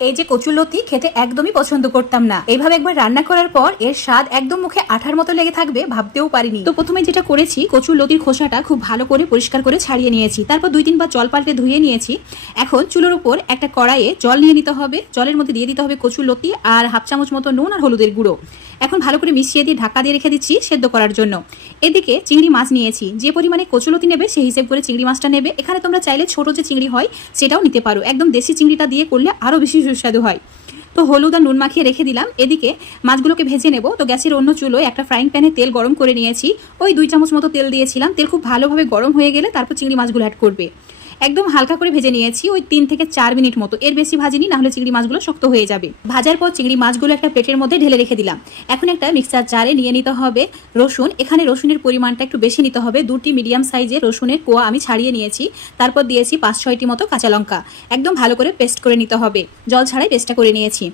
এই যে কচুরলতি খেতে একদমই পছন্দ করতাম না, এইভাবে একবার রান্না করার পর এর স্বাদ একদম মুখে আঠার মতো লেগে থাকবে ভাবতেও পারিনি। তো প্রথমে যেটা করেছি, কচুরলতির খোসাটা খুব ভালো করে পরিষ্কার করে ছাড়িয়ে নিয়েছি, তারপর 2-3 বার জল পাল্টে ধুয়ে নিয়েছি। এখন চুলোর উপর একটা কড়াইয়ে জল নিয়ে নিতে হবে, জলের মধ্যে দিয়ে দিতে হবে কচুরলতি আর হাফ চামচ মতো নুন আর হলুদের গুঁড়ো। এখন ভালো করে মিশিয়ে দিয়ে ঢাকা দিয়ে রেখে দিচ্ছি সেদ্ধ করার জন্য। এদিকে চিংড়ি মাছ নিয়েছি, যে পরিমাণে কচুরলতি নেবে সেই হিসেব করে চিংড়ি মাছটা নেবে। এখানে তোমরা চাইলে ছোট যে চিংড়ি হয় সেটাও নিতে পারো, একদম দেশি চিংড়িটা দিয়ে করলে আরও বেশি সুস্বাদু হয়। তো হলুদ আর নুন মাখিয়ে রেখে দিলাম। এদিকে মাছগুলোকে ভেজে নেব। তো গ্যাসের অন্য চুলোয় একটা ফ্রাইং প্যানে তেল গরম করে নিয়েছি, ওই 2 চামচ মতো তেল দিয়েছিলাম। তেল খুব ভালোভাবে গরম হয়ে গেলে তারপর চিংড়ি মাছগুলো অ্যাড করবে। একদম হালকা করে ভেজে নিয়েছি, ওই 3 থেকে 4 মিনিট মতো, এর বেশি ভাজিনি, নাহলে চিংড়ি মাছগুলো শক্ত হয়ে যাবে। ভাজার পর চিংড়ি মাছগুলো একটা প্লেটের মধ্যে ঢেলে রেখে দিলাম। এখন একটা মিক্সার জারে নিয়ে নিতে হবে রসুন। এখানে রসুনের পরিমাণটা একটু বেশি নিতে হবে, 2টি মিডিয়াম সাইজের রসুনের কোয়া আমি ছাড়িয়ে নিয়েছি। তারপর দিয়েছি 5-6টি মতো কাঁচা লঙ্কা, একদম ভালো করে পেস্ট করে নিতে হবে, জল ছাড়াই পেস্টটা করে নিয়েছি।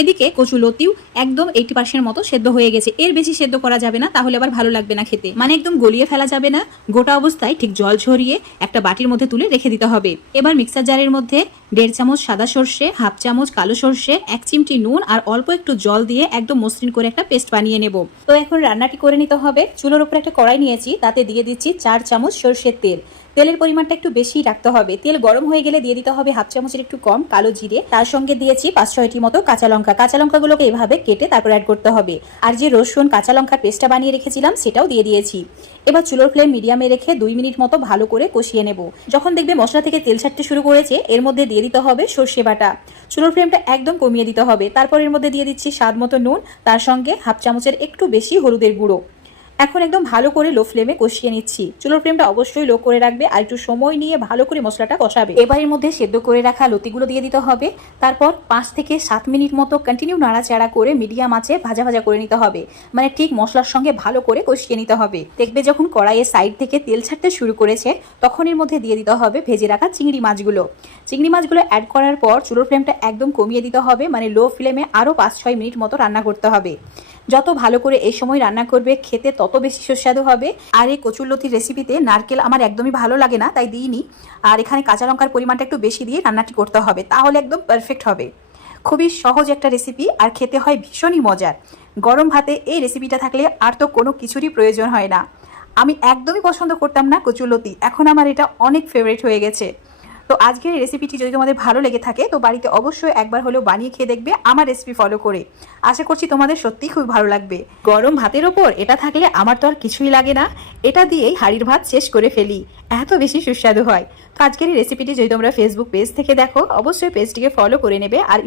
এদিকে কচুরলতিও একদম 80% মতো সেদ্ধ হয়ে গেছে, এর বেশি সেদ্ধ করা যাবে না, তাহলে আবার ভালো লাগবে না খেতে। মানে একদম গলিয়ে ফেলা যাবে না, গোটা অবস্থায় ঠিক জল ঝরিয়ে একটা বাটির মধ্যে তুলে রেখে দিতে হবে। এবার মিক্সার জারের মধ্যে 1.5 চামচ সাদা সর্ষে, হাফ চামচ কালো সর্ষে, 1 চিমটি নুন আর অল্প একটু জল দিয়ে একদম মসৃণ করে একটা পেস্ট বানিয়ে নেব। তো এখন রান্নাটি করে নিতে হবে। চুলোর উপর একটা কড়াই নিয়েছি, তাতে দিয়ে দিচ্ছি 4 চামচ সর্ষের তেল। তেলের পরিমাণটা একটু বেশি রাখতে হবে। তেল গরম হয়ে গেলে দিয়ে দিতে হবে হাফ চামচের একটু কম কালো জিরে, তার সঙ্গে দিয়েছি 5-6টি মতো কাঁচা লঙ্কা। কাঁচা লঙ্কাগুলোকে এভাবে কেটে তারপর অ্যাড করতে হবে। আর যে রসুন কাঁচা লঙ্কার পেস্টটা বানিয়ে রেখেছিলাম সেটাও দিয়ে দিয়েছি। এবার চুলোর ফ্লেম মিডিয়ামে রেখে 2 মিনিট মতো ভালো করে কষিয়ে নেব। যখন দেখবে মশলা থেকে তেল ছাড়তে শুরু করেছে, এর মধ্যে দিয়ে দিতে হবে সর্ষে বাটা। চুলোর ফ্লেমটা একদম কমিয়ে দিতে হবে। তারপর এর মধ্যে দিয়ে দিচ্ছি স্বাদ মতো নুন, তার সঙ্গে হাফ চামচের একটু বেশি হলুদের গুঁড়ো। এখন একদম ভালো করে লো ফ্লেমে কষিয়ে নিচ্ছি। চুলোর ফ্লেমটা অবশ্যই লো করে রাখবে আর একটু সময় নিয়ে ভালো করে মশলাটা কষাবে। এবার এর মধ্যে সেদ্ধ করে রাখা লতিগুলো দিয়ে দিতে হবে। তারপর 5 থেকে 7 মিনিট মতো কন্টিনিউ নাড়াচাড়া করে মিডিয়াম আঁচে ভাজা ভাজা করে নিতে হবে, মানে ঠিক মশলার সঙ্গে ভালো করে কষিয়ে নিতে হবে। দেখবে যখন কড়াইয়ের সাইড থেকে তেল ছাড়তে শুরু করেছে, তখন এর মধ্যে দিয়ে দিতে হবে ভেজে রাখা চিংড়ি মাছগুলো। চিংড়ি মাছগুলো অ্যাড করার পর চুলোর ফ্লেমটা একদম কমিয়ে দিতে হবে, মানে লো ফ্লেমে আরও 5-6 মিনিট মতো রান্না করতে হবে। যত ভালো করে এই সময় রান্না করবে খেতে তত বেশি সুস্বাদু হবে। আর এই কচুরলতির রেসিপিতে নারকেল আমার একদমই ভালো লাগে না, তাই দিইনি। আর এখানে কাঁচা লঙ্কার পরিমাণটা একটু বেশি দিয়ে রান্নাটি করতে হবে, তাহলে একদম পারফেক্ট হবে। খুবই সহজ একটা রেসিপি আর খেতে হয় ভীষণই মজার। গরম ভাতে এই রেসিপিটা থাকলে আর তো কোনো কিছুরই প্রয়োজন হয় না। আমি একদমই পছন্দ করতাম না কচুরলতি, এখন আমার এটা অনেক ফেভারিট হয়ে গেছে। তো আজকের এই রেসিপিটি যদি তোমাদের ভালো লেগে থাকে, তো বাড়িতে অবশ্যই একবার হলেও বানিয়ে খেয়ে দেখবে আমার রেসিপি ফলো করে। আশা করছি তোমাদের সত্যিই খুব ভালো লাগবে। গরম ভাতের ওপর এটা থাকলে আমার তো আর কিছুই লাগে না, এটা দিয়েই হাঁড়ির ভাত শেষ করে ফেলি, এত বেশি সুস্বাদু হয়। তো আজকের এই রেসিপিটি যদি তোমরা ফেসবুক পেজ থেকে দেখো, অবশ্যই পেজটিকে ফলো করে নেবে। আর